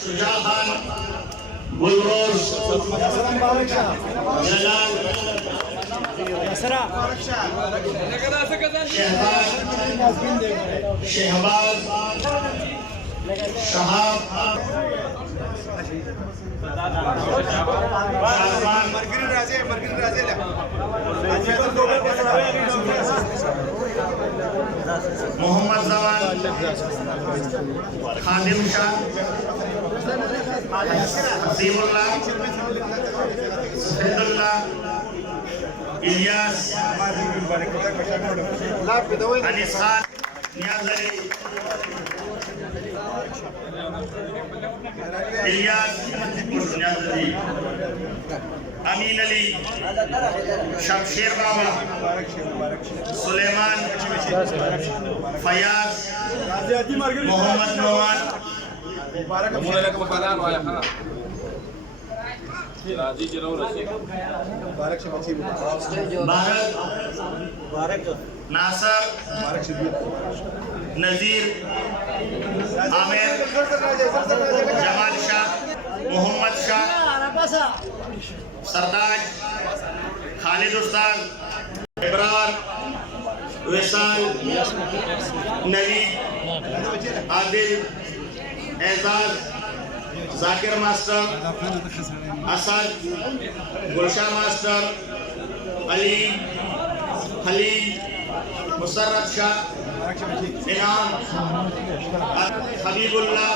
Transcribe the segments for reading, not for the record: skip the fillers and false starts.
शुजा खान, गुलरोज, जलाल, शहबाज, शहाब, मोहम्मद जवान, खादिम शाह, हसीबुल्लाह, सफीदुल्लाह, इलियास, अनीस खान, नियाज अली, इलियास, नियाज अली, अमीन अली, शमशेर बाबा, सुलेमान, फयाज, मोहम्मद नवान, भारत, नासर, नजीर, आमिर, जमाल शाह, मोहम्मद शाह, सरताज, खालिद उस्ताद, इब्रार, विशाल, Naveed, Adil, Ejaz, Zakir master, Asad, गुलशाह master, Ali, Khalil, Musarrat Shah, इनाम, हबीबुल्लाह,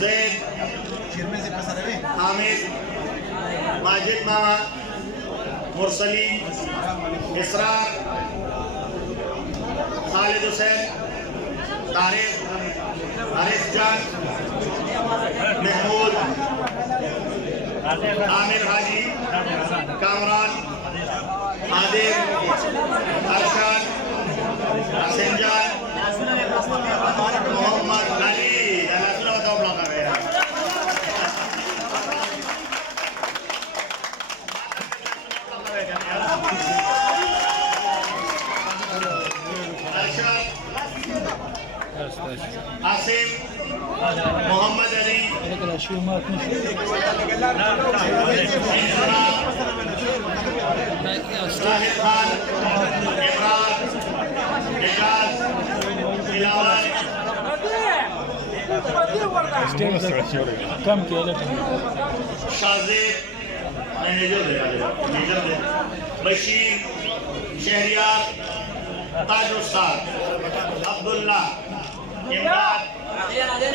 जैद, हामिद, माजिद मामा, मुरसली, इसरार, खालिद हुसैन, तारिक, आरिफ जान, महमूद, आमिर हाजी, कामरान, आदिल, अरशाद, हसनजान, मोहम्मद अली, बताओ ब्लॉक आ गया। आसिम, मोहम्मद अली, साहिब खान, इमरान, एजाज, बिलावल, कम किया शाजिद, बशीर, शहरियार, ताज उस्ताद, अब्दुल्ला, इमरान,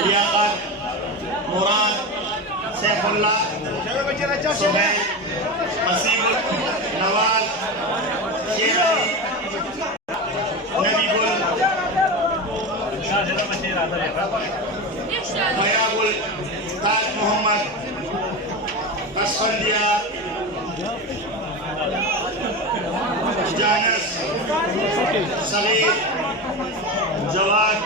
लियाकत, मुराद, सैफुल्लाह, सुहैल, हसीबुल, नवाज, शेर अली, नबीगुल, मयाबुल, ताज मोहम्मद, असफंदिया, जानस, सलीम, जवाद,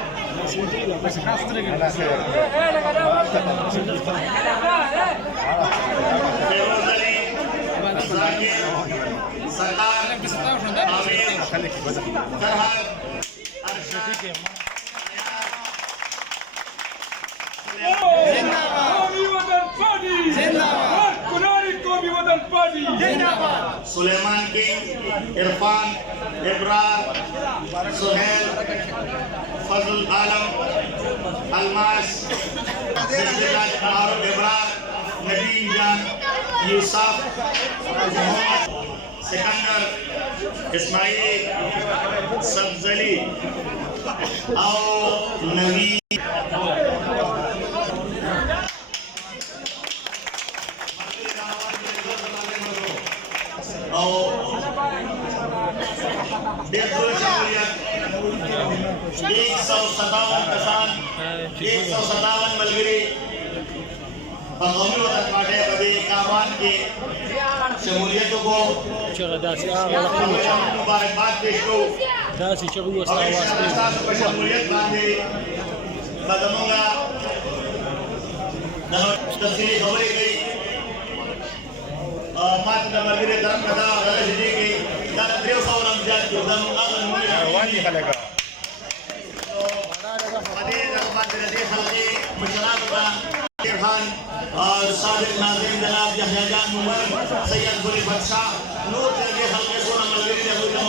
फेरोज अली, जाकिर, सरदार, आमिर, फरहाद, अरशद, सुलेमान किंग, इरफान, इब्रार, सुहेल, फजल आलम, अलमास, मारूफ इब्रार, नदीम जान, यूसुफ, सिकंदर, इस्माइल, सब्जली और नवीद। एक 157 किसान, 157 मलगिरी कौमी वतन पार्टी बदे कामान की शमूलियतों को मुबारकबाद पेश करूं। शमूलियत बांधे कदमों का तफसीली खबरें गई मात्र मलगिरी तरफ निकलेगा मदे रगबत रदे खलके मुशराफ का खान और साबिक नाज़िम जनाब यहया जान मुमर सैयद गुल बख्शा नूर रदे खलके सोना मलके